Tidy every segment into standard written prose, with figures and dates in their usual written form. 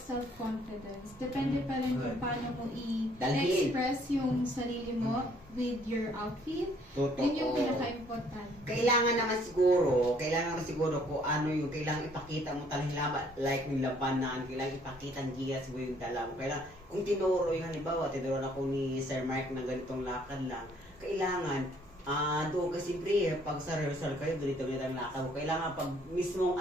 self-confidence. Depende pa rin kung paano mo Dalhin. i-express yung sarili mo with your outfit. Totoo. Yun yung pinaka-importante. Kailangan naman siguro kung ano yung kailangan ipakita mo talaga, like yung labanan, kailangan ipakita ang giyas mo yung dala mo. Kailangan, kung tinuro yung halimbawa, tinuro ako ni Sir Mark na ganitong lakad lang, kailangan, doon kasi pre, pag sa rehearsal kayo, ganito ang lakad mo. Kailangan pag mismong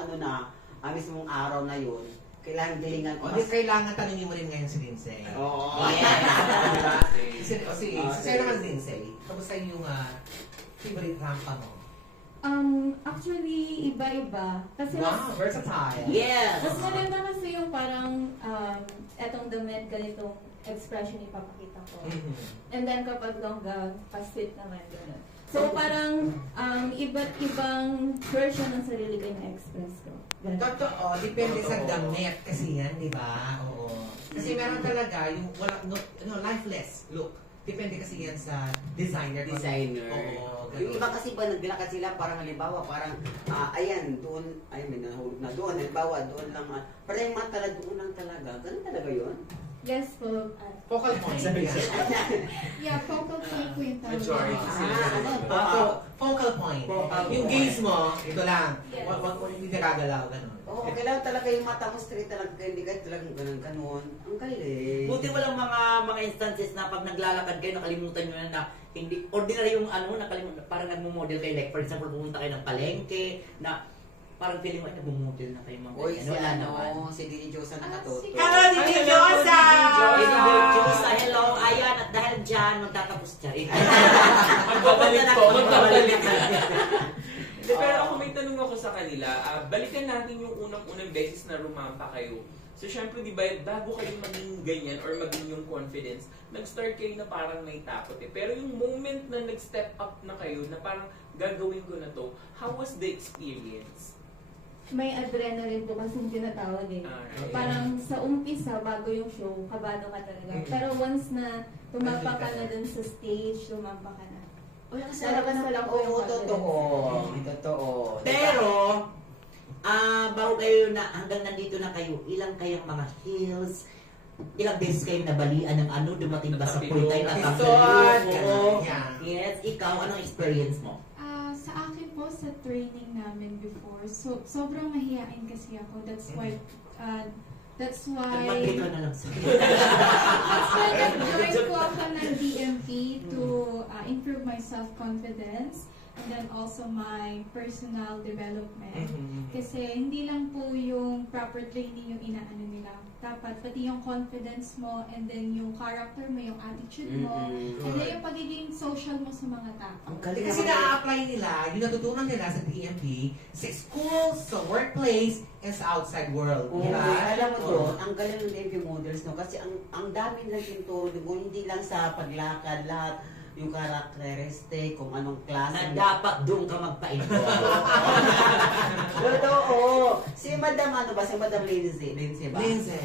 mismong araw na yun, kailangan galingan ko. Hindi kailangan tanungin mo rin ngayon si Lindsay. Oo. Si Sir naman Lindsay, kamusta yung favorite rampa mo? Actually, iba-iba. Kasi Wow, versatile. Yes! mas maganda kasi yung parang etong damit, ganitong expression ipapakita ko. And then kapag long gown, pa-fit naman gano'n. So parang iba't ibang version ng sarili ko na express ko. Ganun. Totoo, depende sa damit kasi yan, di ba? Oo. Kasi meron talaga yung lifeless look. Depende kasi yan sa designer. Oo. Yung iba kasi ba naglalakad sila parang halimbawa parang ayan doon may nahulog na doon halimbawa doon lang parang yung mata doon lang talaga ganun talaga yun. Yes po. Focal point. Yeah, focal point po yung tawag. Focal point. Yung gaze mo, ito lang. Yes. Wag hindi nagagalaw, ganun. Oo, kailangan talaga yung mata mo straight talaga, hindi ka talagang ganun. Ang galing. Buti walang mga instances na pag naglalakad kayo, nakalimutan nyo na hindi, ordinary yung nakalimutan, parang nagmo-model kayo, like for example, pumunta kayo ng palengke, na parang feeling mo, ay nagmo-model na kayo mga Uy, ganyan. si Dini Josa nakatuto. Hello, Dini Josa! Dini Josa, hello! Ayan, at dahil dyan, magtatapos siya rin. Magbabalik po, magbabalik. Pero ako may tanong ako sa kanila, balikan natin yung unang-unang beses na rumampa kayo. So syempre, di ba, bago kayo maging ganyan or maging yung confidence, nag-start kayo na parang may takot eh. Pero yung moment na nag-step up na kayo, na parang gagawin ko na to, how was the experience? May adrenaline po kasi tinatawag eh. Alright. Parang sa umpisa, bago yung show, kabado ka talaga. Pero once na tumapa ka na dun sa stage, tumapa ka na. Lalabas na lang po yung Totoo. Pero, bago kayo na, hanggang nandito na kayo, ilang kayang mga heels, ilang beses kayo nabalian ng dumating ba sa point tayo Piston! Yes, ikaw, anong experience mo? Sa akin po, sa training namin before, sobrang mahihain kasi ako. That's why Mag-video na lang sa that's why nag-join po ako ng DMP to improve my self-confidence and then also my personal development. Kasi hindi lang po yung proper training yung inaano nila. Dapat pati yung confidence mo and then yung character mo, yung attitude mo, and then yung pagiging social mo sa mga tao. Kasi na-apply nila, yung natutunan nila sa DMP, sa school, sa workplace, and sa outside world. Alam mo doon, ang galing ng DMP models, no? Kasi ang dami nilang tinuturo doon, hindi lang sa paglakad, lahat yung characteristic, kung anong klase. Na dapat doon ka magpa-enjoy. Totoo. Si Madam, si Madam Lindsay ba? Lindsay.